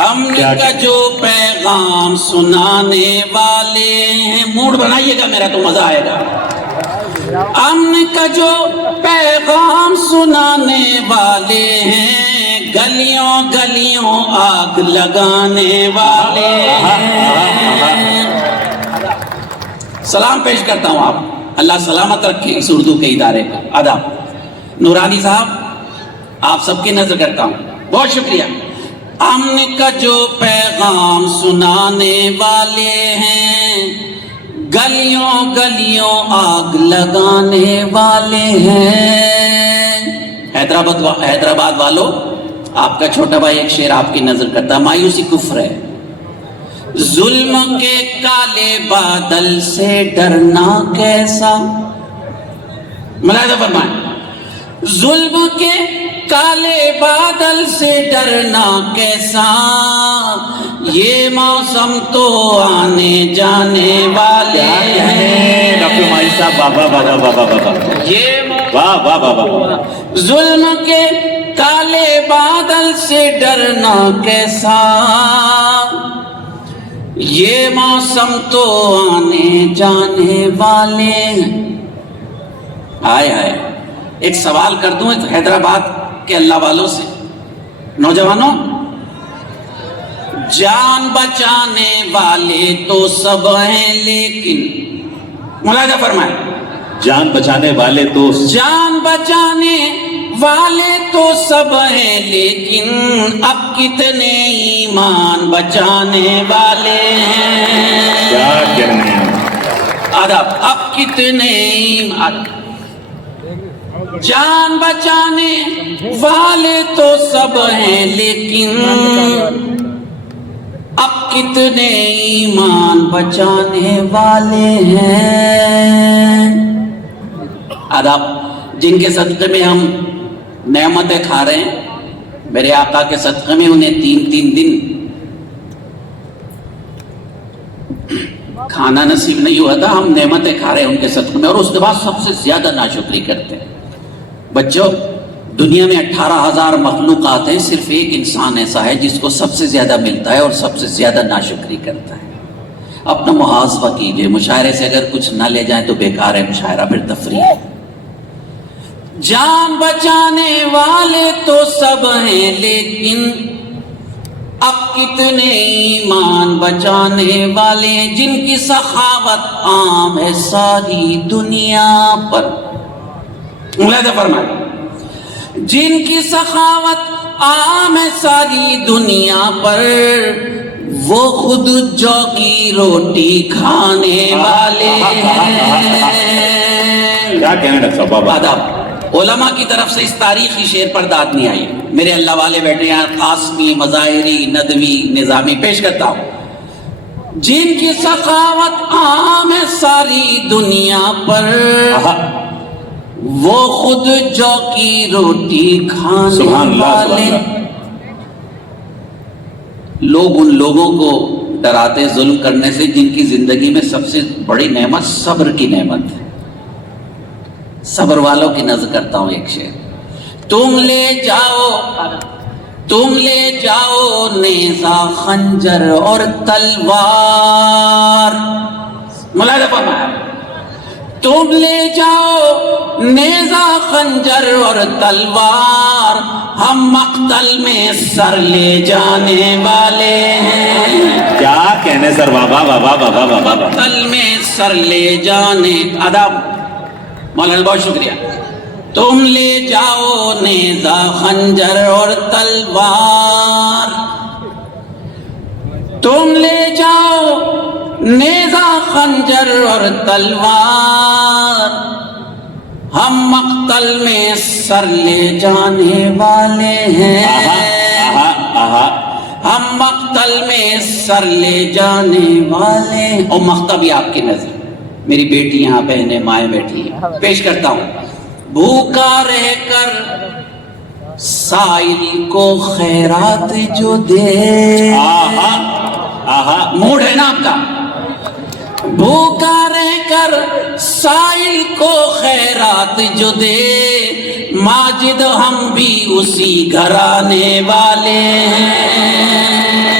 امن کا جو پیغام سنانے والے ہیں، موڈ بنائیے گا میرا تو مزہ آئے گا. امن کا جو پیغام سنانے والے ہیں، گلیوں گلیوں آگ لگانے والے ہیں. سلام پیش کرتا ہوں آپ. اللہ سلامت رکھے اس اردو کے ادارے کا. آداب. نورانی صاحب آپ سب کی نظر کرتا ہوں. بہت شکریہ. امن کا جو پیغام سنانے والے ہیں، گلیوں گلیوں آگ لگانے والے ہیں. حیدرآباد والوں، آپ کا چھوٹا بھائی ایک شعر آپ کی نظر کرتا ہے. مایوسی کفر ہے. ظلم کے کالے بادل سے ڈرنا کیسا. ملاحظہ فرمائیں. ظلم کے کالے بادل سے ڈرنا کیسا، یہ موسم تو آنے جانے والے ہیں. ڈاکٹر مائی صاحب ظلم کے کالے بادل سے ڈرنا کیسا، یہ موسم تو آنے جانے والے ہیں. آئے آئے ایک سوال کر دوں حیدرآباد کے اللہ والوں سے. نوجوانوں، جان بچانے والے تو سب ہیں لیکن، ملاحظہ فرمائیں، جان بچانے والے تو سب ہیں لیکن اب کتنے ایمان بچانے والے ہیں. کیا کہنے ہیں. آداب. اب کتنے ایمان. جان بچانے والے تو سب ہیں لیکن اب کتنے ایمان بچانے والے ہیں. آداب. جن کے صدقے میں ہم نعمتیں کھا رہے ہیں، میرے آقا کے صدقے میں انہیں 3 دن کھانا نصیب نہیں ہوا تھا. ہم نعمتیں کھا رہے ہیں ان کے صدقے میں، اور اس کے بعد سب سے زیادہ ناشکری کرتے ہیں. بچوں، دنیا میں 18,000 مخلوقات ہیں، صرف ایک انسان ایسا ہے جس کو سب سے زیادہ ملتا ہے اور سب سے زیادہ ناشکری کرتا ہے. اپنا محاسبہ کیجئے. مشاعرے سے اگر کچھ نہ لے جائیں تو بیکار ہے مشاعرہ، پھر تفریح ہے. جان بچانے والے تو سب ہیں لیکن اب کتنے ایمان بچانے والے ہیں، جن کی سخاوت عام ہے ساری دنیا پر. ملاحظہ فرمائیں. جن کی سخاوت عام ہے ساری دنیا پر، وہ خود جو کی روٹی کھانے والے ہیں. کیا کہنا ڈاکٹر صاحب. آداب. علماء کی طرف سے اس تاریخی شعر پر داد نہیں آئی. میرے اللہ والے بیٹھے ہیں. قاسمی، مظاہری، ندوی، نظامی پیش کرتا ہوں. جن کی سخاوت عام ہے ساری دنیا پر، وہ خود جو کی روٹی کھانے والے. لوگ ان لوگوں کو ڈراتے ظلم کرنے سے جن کی زندگی میں سب سے بڑی نعمت صبر کی نعمت ہے. صبر والوں کی نظر کرتا ہوں ایک شعر. تم لے جاؤ نیزہ خنجر اور تلوار. ملاحظہ فرمایا. تم لے جاؤ نیزہ خنجر اور تلوار، ہم مقتل میں سر لے جانے والے ہیں. کیا کہنے سر. بابا مقتل میں سر لے جانے. آداب. مولانا بہت شکریہ. تم لے جاؤ نیزہ خنجر اور تلوار، تم لے جاؤ نیزہ خنجر اور تلوار، ہم مقتل میں سر لے جانے والے ہیں. ہم مقتل میں سر لے جانے والے. اور مقتل بھی آپ کی نظر. میری بیٹی یہاں بہنیں مائیں بیٹھی ہیں. پیش کرتا ہوں. بھوکا رہ کر سائل کو خیرات جو دے. موڈ ہے نا آپ کا. بھوکا رہ کر سائل کو خیرات جو دے، ماجد ہم بھی اسی گھرانے والے ہیں.